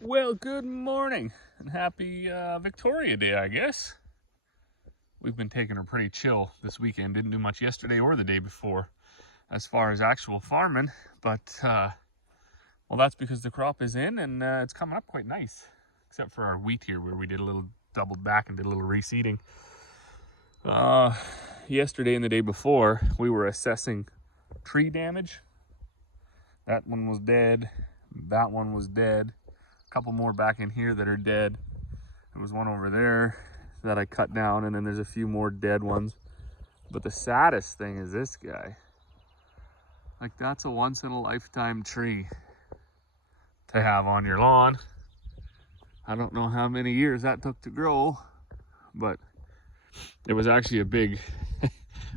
Well, good morning and happy Victoria Day, I guess. We've been taking her pretty chill this weekend. Didn't do much yesterday or the day before as far as actual farming, but well, that's because the crop is in and it's coming up quite nice, except for our wheat here where we did a little doubled back and did a little reseeding. Yesterday and the day before, we were assessing tree damage. That one was dead. That one was dead. A couple more back in here that are dead. There was one over there that I cut down, and then there's a few more dead ones. But the saddest thing is this guy. Like, that's a once in a lifetime tree to have on your lawn. I don't know how many years that took to grow, but it was actually a big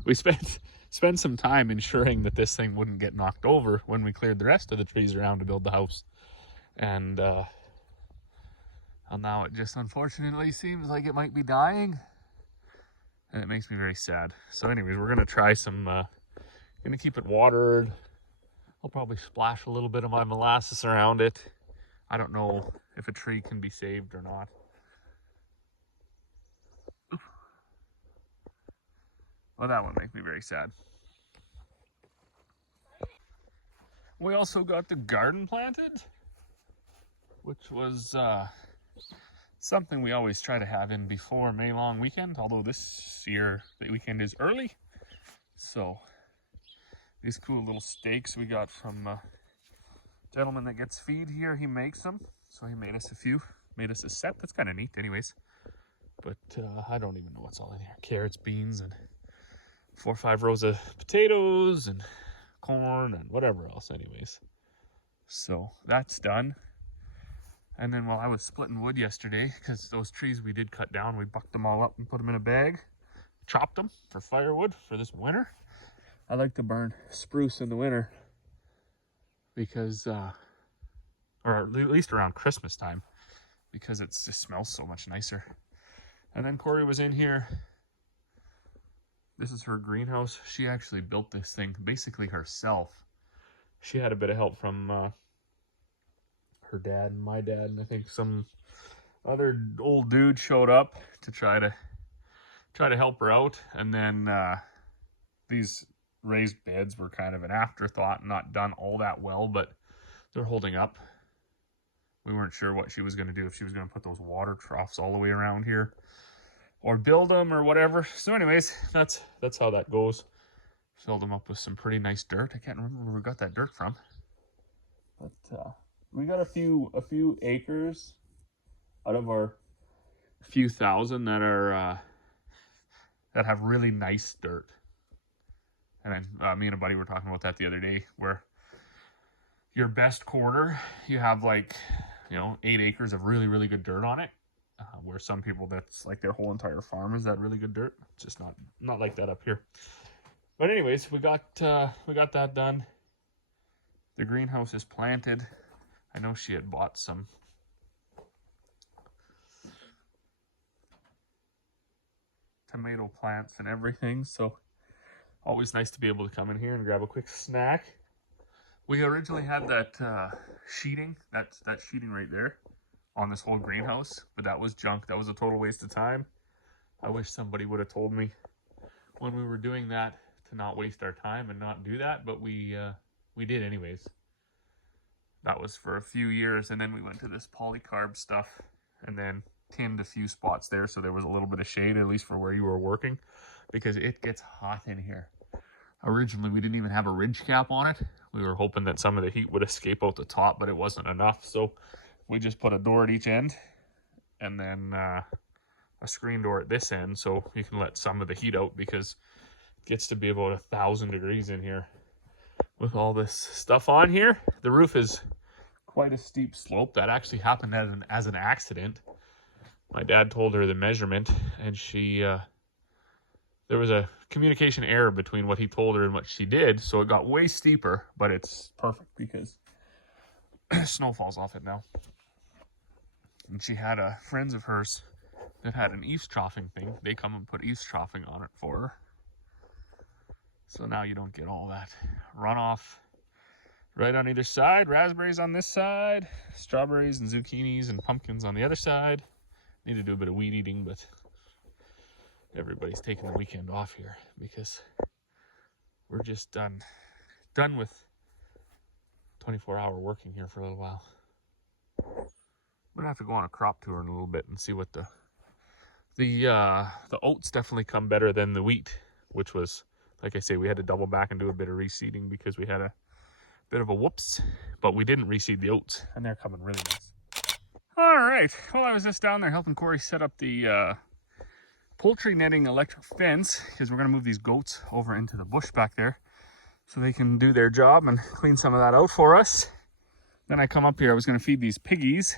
we spent some time ensuring that this thing wouldn't get knocked over when we cleared the rest of the trees around to build the house. And well, now it just unfortunately seems like it might be dying, and it makes me very sad. So anyways, we're gonna try some gonna keep it watered. I'll probably splash a little bit of my molasses around it. I don't know if a tree can be saved or not. Well, that would make me very sad. We also got the garden planted, which was something we always try to have in before May long weekend, although this year the weekend is early. So these cool little steaks we got from a gentleman that gets feed here, he makes them. So he made us a few, made us a set. That's kind of neat anyways. But I don't even know what's all in here. Carrots, beans, and 4 or 5 rows of potatoes and corn and whatever else anyways. So that's done. And then while I was splitting wood yesterday, because those trees we did cut down, we bucked them all up and put them in a bag, chopped them for firewood for this winter. I like to burn spruce in the winter because, or at least around Christmas time, because it just smells so much nicer. And then Corey was in here. This is her greenhouse. She actually built this thing basically herself. She had a bit of help from her dad and my dad, and I think some other old dude showed up to try to help her out. And then these raised beds were kind of an afterthought, not done all that well, but they're holding up. We weren't sure what she was going to do, if she was going to put those water troughs all the way around here or build them or whatever. So anyways, that's how that goes. Filled them up with some pretty nice dirt. I can't remember where we got that dirt from, but we got a few acres out of our few thousand that are that have really nice dirt. And then me and a buddy were talking about that the other day, where your best quarter, you have like 8 acres of really, really good dirt on it, where some people, that's like their whole entire farm is that really good dirt. It's just not like that up here. But anyways, we got that done. The greenhouse is planted. I know she had bought some tomato plants and everything, so always nice to be able to come in here and grab a quick snack. We originally had that sheeting, that sheeting right there on this whole greenhouse, but that was junk. That was a total waste of time. I wish somebody would have told me when we were doing that to not waste our time and not do that, but we did anyways. That was for a few years, and then we went to this polycarb stuff and then tinned a few spots there so there was a little bit of shade, at least for where you were working, because it gets hot in here. Originally, we didn't even have a ridge cap on it. We were hoping that some of the heat would escape out the top, but it wasn't enough, so we just put a door at each end and then a screen door at this end so you can let some of the heat out, because it gets to be about 1,000 degrees in here with all this stuff on here. The roof is quite a steep slope. That actually happened as an accident. My dad told her the measurement, and she there was a communication error between what he told her and what she did, so it got way steeper, but it's perfect because snow falls off it now. And she had friends of hers that had an eavesdropping thing. They come and put eavesdropping on it for her. So now you don't get all that runoff right on either side. Raspberries on this side, strawberries and zucchinis and pumpkins on the other side. Need to do a bit of weed eating, but everybody's taking the weekend off here because we're just done with 24-hour working here for a little while. I'm gonna have to go on a crop tour in a little bit and see what the oats definitely come better than the wheat, which was, like I say, we had to double back and do a bit of reseeding because we had a bit of a whoops, but we didn't reseed the oats, and they're coming really nice. All right, well, I was just down there helping Corey set up the poultry netting electric fence because we're gonna move these goats over into the bush back there so they can do their job and clean some of that out for us. Then I come up here, I was gonna feed these piggies.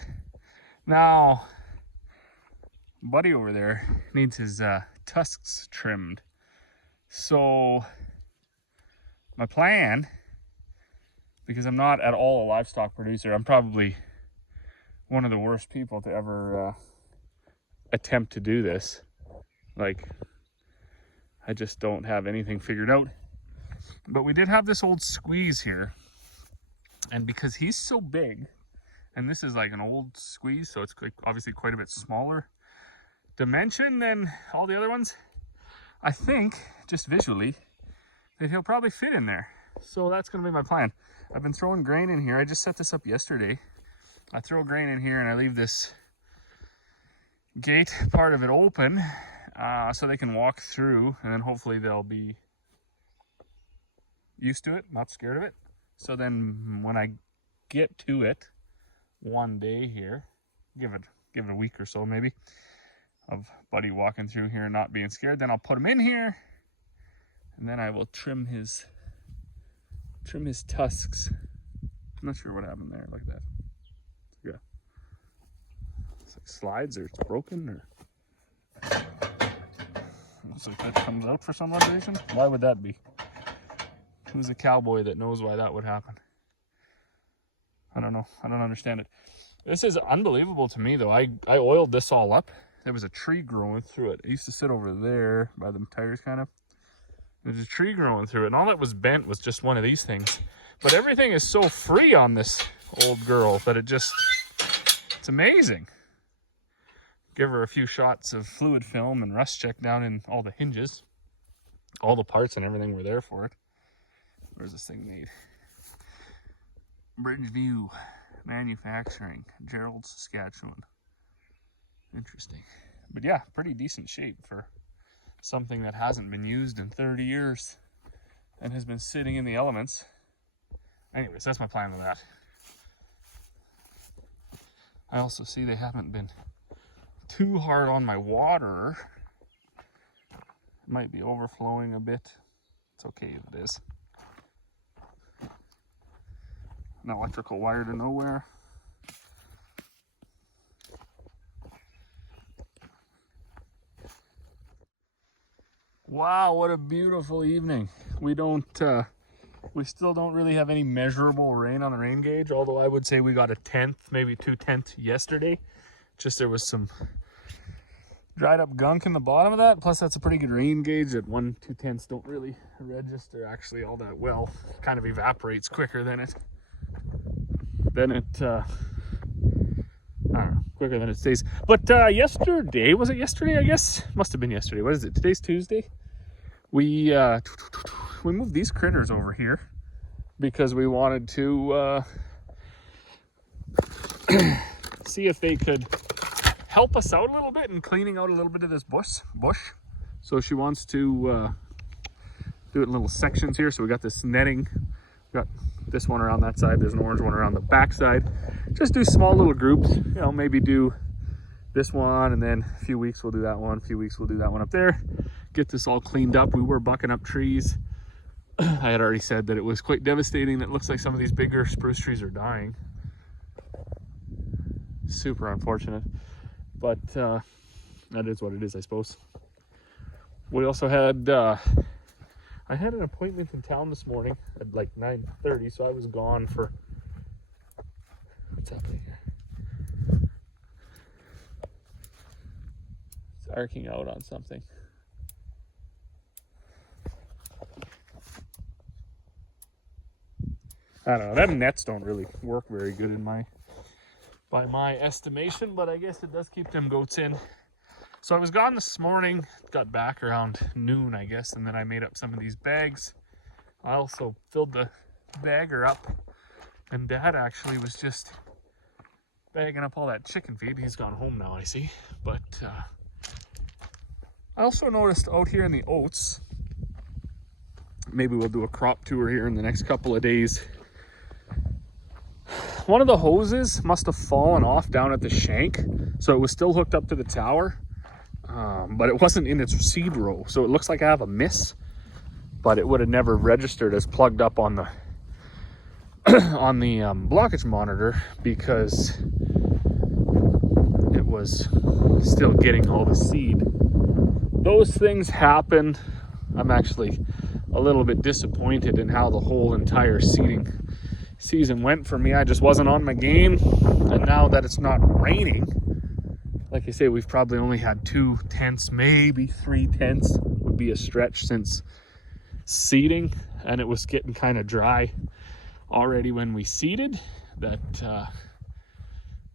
Now, Buddy over there needs his tusks trimmed. So my plan, because I'm not at all a livestock producer, I'm probably one of the worst people to ever attempt to do this. Like, I just don't have anything figured out. But we did have this old squeeze here, and because he's so big, and this is like an old squeeze, so it's obviously quite a bit smaller dimension than all the other ones, I think, just visually, that he'll probably fit in there. So that's gonna be my plan. I've been throwing grain in here. I just set this up yesterday. I throw grain in here and I leave this gate part of it open so they can walk through, and then hopefully they'll be used to it, not scared of it. So then when I get to it one day here, give it a week or so maybe, of Buddy walking through here and not being scared, then I'll put him in here, and then I will trim his tusks. I'm not sure what happened there, like that. Yeah, it's like slides, or it's broken, or looks like that comes out for some odd reason. Why would that be? Who's a cowboy that knows why that would happen? I don't know. I don't understand it. This is unbelievable to me, though. I oiled this all up. There was a tree growing through it. It used to sit over there by the tires, kind of. There's a tree growing through it, and all that was bent was just one of these things. But everything is so free on this old girl that it's amazing. Give her a few shots of fluid film and rust check down in all the hinges. All the parts and everything were there for it. Where's this thing made? Bridgeview Manufacturing, Gerald, Saskatchewan. Interesting. But yeah, pretty decent shape for something that hasn't been used in 30 years and has been sitting in the elements. Anyways, that's my plan with that. I also see they haven't been too hard on my water. It might be overflowing a bit. It's okay if it is. An electrical wire to nowhere. Wow, what a beautiful evening. We still don't really have any measurable rain on the rain gauge, although I would say we got 1/10, maybe 2/10 yesterday. Just there was some dried up gunk in the bottom of that. Plus that's a pretty good rain gauge. That 1/2 don't really register actually all that well. Kind of evaporates quicker than it I don't know, quicker than it stays. But yesterday, was it yesterday? I guess must have been yesterday. What is it? Today's Tuesday. We moved these critters over here because we wanted to see if they could help us out a little bit in cleaning out a little bit of this bush. So she wants to do it in little sections here. So we got this netting. We got this one around that side. There's an orange one around the back side. Just do small little groups. You know, maybe do this one, and then a few weeks we'll do that one. A few weeks we'll do that one up there. Get this all cleaned up. We were bucking up trees. I had already said that it was quite devastating. It looks like some of these bigger spruce trees are dying. Super unfortunate, but that is what it is, I suppose. We also had I had an appointment in town this morning at like 9:30, so I was gone for, what's happening here? It's arcing out on something. I don't know. Them nets don't really work very good by my estimation, but I guess it does keep them goats in. So I was gone this morning, got back around noon, I guess, and then I made up some of these bags. I also filled the bagger up, and Dad actually was just bagging up all that chicken feed. He's gone home now, I see. But I also noticed out here in the oats, maybe we'll do a crop tour here in the next couple of days. One of the hoses must have fallen off down at the shank, so it was still hooked up to the tower, but it wasn't in its seed row. So it looks like I have a miss, but it would have never registered as plugged up on the on the blockage monitor because it was still getting all the seed. Those things happen. I'm actually a little bit disappointed in how the whole entire seeding season went for me. I just wasn't on my game, and now that it's not raining, like I say, we've probably only had 2 tenths, maybe 3 tenths would be a stretch since seeding, and it was getting kind of dry already when we seeded. That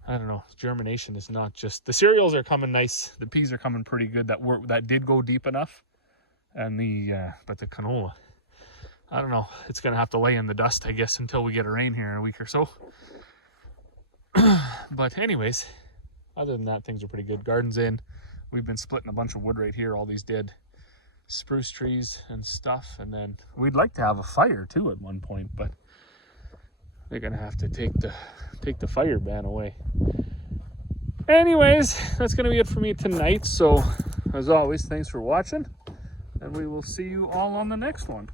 I don't know, germination is not just, the cereals are coming nice, the peas are coming pretty good, that did go deep enough, and but the canola, I don't know, it's gonna have to lay in the dust, I guess, until we get a rain here in a week or so. But anyways, other than that, things are pretty good. Garden's in. We've been splitting a bunch of wood right here, all these dead spruce trees and stuff, and then we'd like to have a fire too at one point, but they're gonna have to take the fire ban away. Anyways, that's gonna be it for me tonight. So as always, thanks for watching, and we will see you all on the next one.